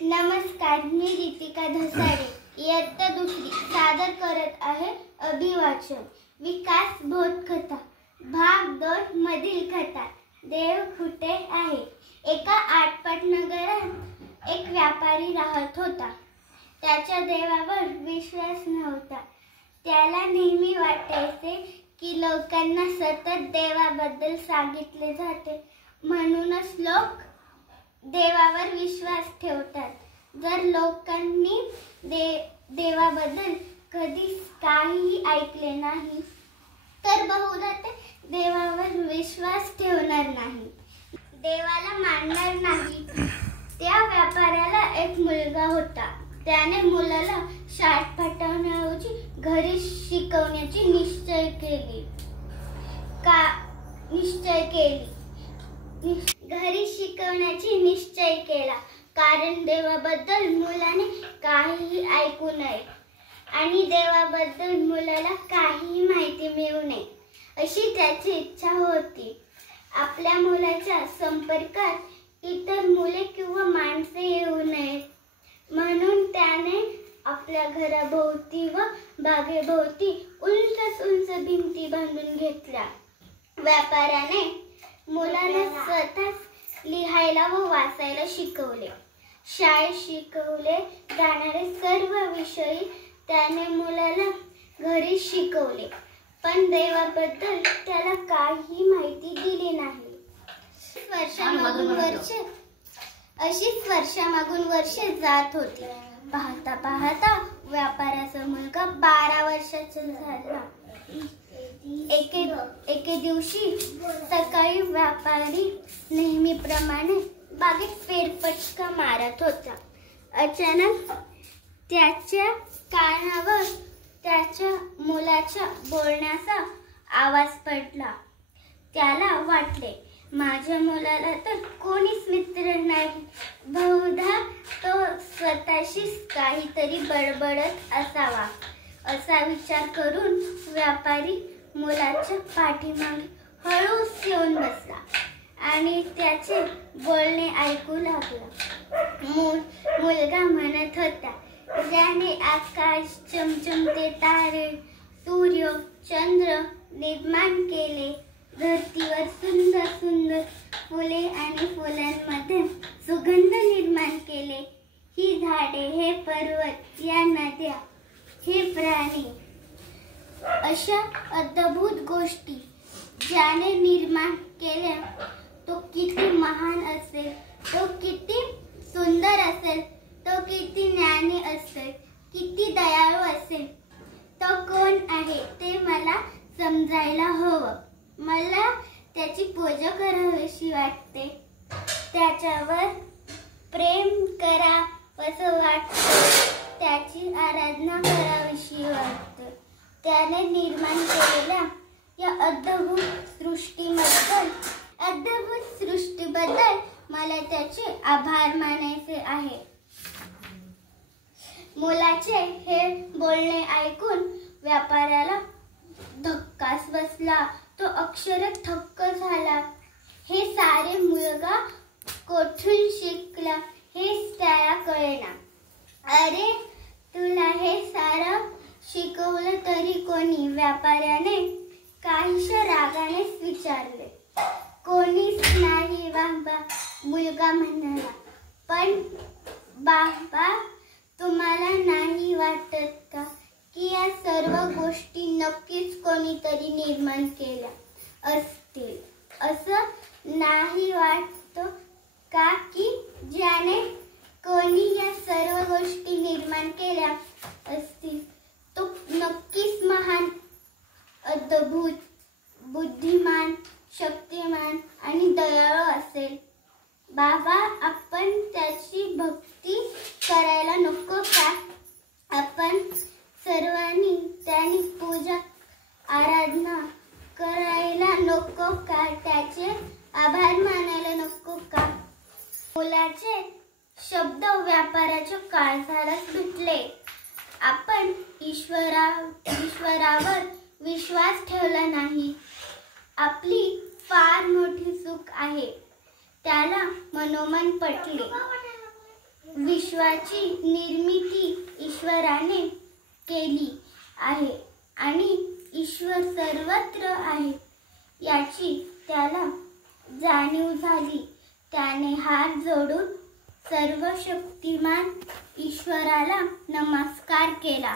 नमस्कार, मी दीपिका धसाडे इयत्ता दुसरी सादर करत आहे अभिवाचन. विकास बोधकथा भाग 2 मधील कथा. देव कुठे आहे. एका आटपाट नगरात एक व्यापारी राहत होता. त्याच्या देवावर विश्वास नव्हता. त्याला नेहमी वाटायचे की लोकांना सतत देवाबद्दल सांगितले जाते, म्हणूनच लोक देवावर विश्वास ठेवतात. जर लोकांनी देवाबद्दल कधीच काहीही ऐकले नाही तर बहुधा ते देवावर विश्वास ठेवणार नाही, देवाला मानणार नाही. त्या व्यापाऱ्याला एक मुलगा होता. त्याने मुलाला शाळेत पाठवण्याऐवजी घरी शिकवण्याची निश्चय केली. घरी शिकवण्याची निश्चय केला, कारण देवाबद्दल मुलाने काहीही ऐकू नये आणि देवाबद्दल मुलाला काहीही माहिती मिळू नये अशी त्याची इच्छा होती. आपल्या मुलाच्या संपर्कात इतर मुले किंवा माणसे येऊ नयेत, म्हणून त्याने आपल्या घराभोवती व बागेभोवती उंच भिंती बांधून घेतल्या. व्यापाऱ्याने मुलाला स्वतःच लिहायला व वाचायला शिकवले. शाळेत शिकवले जाणारे सर्व विषय त्याने मुलाला घरी शिकवले, पण देवाबद्दल त्याला काही माहिती दिली नाही. अशीच वर्षामागून वर्षे जात होती. पाहता पाहता व्यापाऱ्याचा मुलगा 12 वर्षाचा झाला. एके दिवशी सकाळी व्यापारी नेहमीप्रमाणे बागेत फेरफटका मारत होता. अचानक त्याच्या कानावर त्याच्या मुलाच्या बोलण्याचा आवाज पडला. त्याला वाटले, माझ्या मुलाला तर कोणीच मित्र नाही. बहुधा तो स्वतःशीच काहीतरी बडबडत असावा. असा विचार करून व्यापारी मुलाच्या पाठीमागे हळूच येऊन बसला आणि त्याचे बोलणे ऐकू लागला. मुलगा म्हणत होता, ज्याने आकाश, चमचमते तारे, सूर्य, चंद्र निर्माण केले, धरतीवर सुंदर सुंदर फुले आणि फुलांमध्ये सुगंध निर्माण केले, ही झाडे, हे पर्वत, या नद्या, हे प्राणी, अशा अद्भुत गोष्टी ज्याने निर्माण केल्या, तो किती महान असेल, तो किती सुंदर असेल, तो किती ज्ञानी असेल, किती दयाळू असेल. तो कोण आहे ते मला समजायला हवं. मला त्याची पूजा करावीशी वाटते, त्याच्यावर प्रेम करावंसं वाटतं, त्याची आराधना करावीशी वाटते. त्याने निर्माण केलेल्या या अद्भुत सृष्टीबद्दल मला त्याचे आभार मानायचे आहे. मुलाचे हे बोलणे ऐकून व्यापाऱ्याला धक्काच बसला. तो अक्षरशः थक्क झाला. हे सारे मुलगा कोठून शिकला हेच त्याला कळेना. अरे, तुला हे सारं शिकवलं तरी कोणी? व्यापाऱ्याने काहीशा रागानेच विचारले. कोणीच नाही बाबा, मुलगा म्हणाला. पण बाबा, तुम्हाला नाही वाटत का की या सर्व गोष्टी नक्कीच कोणीतरी निर्माण केल्या असतील? असं नाही वाटत का की ज्याने कोणी या सर्व गोष्टी निर्माण केल्या असतील तो नक्कीच महान, अद्भुत, बुद्धिमान, शक्तिमान आणि दयाळू असेल? बाबा, आपण त्याची भक्ती करायला नको का? आपण सर्वांनी त्याची पूजा आराधना करायला नको का? त्याचे आभार मानायला नको का? मुलाचे शब्द व्यापाराच्या काळजाला सुटले. आपण ईश्वरावर विश्वास ठेवला नाही. आपली फार मोठी चूक आहे. त्याला मनोमन पटले. विश्वाची निर्मिती ईश्वराने केली आहे आणि ईश्वर सर्वत्र आहे याची त्याला जाणीव झाली. त्याने हात जोडून सर्वशक्तिमान ईश्वराला नमस्कार केला.